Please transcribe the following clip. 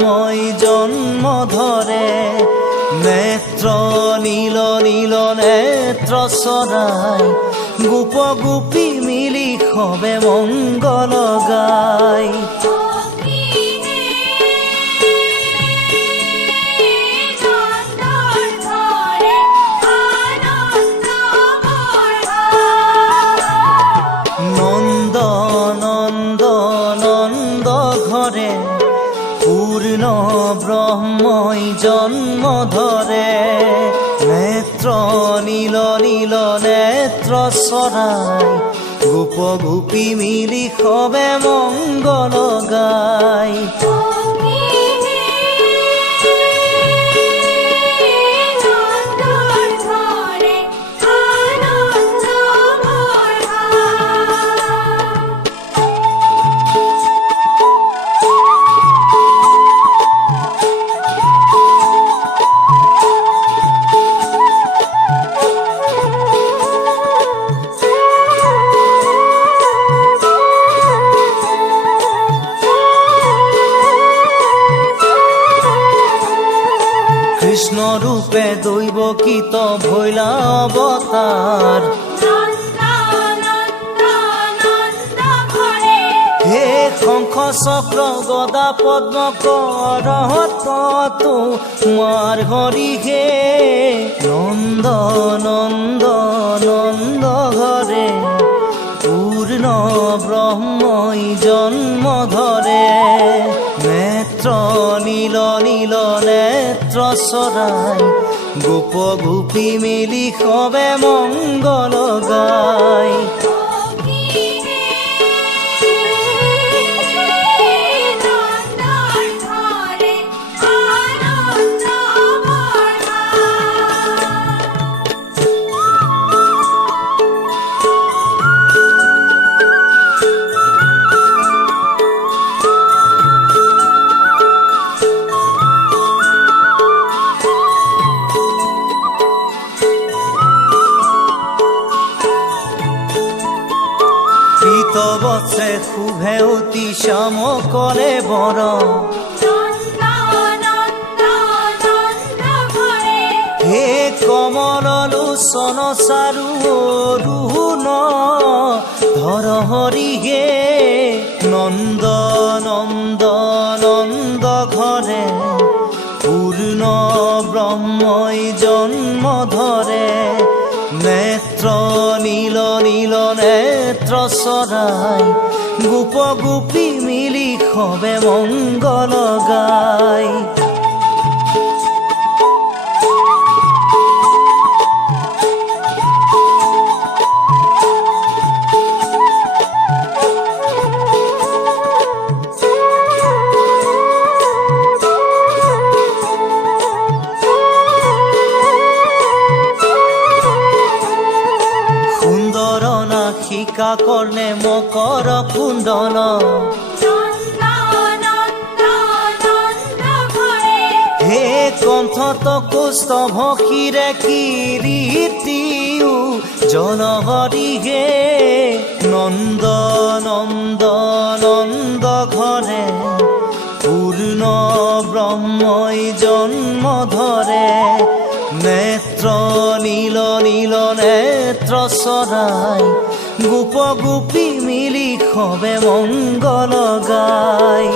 ব্ৰহ্মই জন্ম ধৰে নেত্ৰ নীল নীল নেত্ৰ চৰাই গোপ গোপী মিলি সবে মংগল গায় নন্দ নন্দ নন্দ ঘৰে পূৰ্ণ ব্ৰহ্মই জন্ম ধৰে নেত্ৰ নীল নীল নেত্ৰ চৰাই গোপ গোপী মিলি সবে মংগল গায় কৃষ্ণ রূপে দৈবকীত ভৈলা অবতার হে শঙ্খ চক্র গদা পদ্ম করহত তোমার হরি হে নন্দ নন্দ নন্দ ঘরে পূর্ণ ব্রহ্মই জন্ম ধরে নেত্র নীল নীল নেত্র চৰাই গোপ গোপী মিলি সবে মংগল গায় বছে শুভে অতি শ্যাম কৰে বৰ হে কমল লোচন চাৰু অৰুণ ধৰ হৰি হে নন্দ নন্দ নন্দ ঘৰে পূৰ্ণ ব্ৰহ্মই জন্ম ধৰে নেত্ৰ নীল নীল নেত্ৰ চৰাই গোপ গোপী মিলি সবে মংগল গায় শিকা কৰ্ণে মকৰ কুণ্ডল হে কণ্ঠত কৌস্তভ শিৰে কিৰীটিও জন হৰি হে নন্দ নন্দ নন্দ ঘৰে পূৰ্ণ ব্ৰহ্মই জন্ম ধৰে নেত্ৰ নীল নীল নেত্ৰ চৰাই গোপ গোপী মিলি সবে মংগল গায়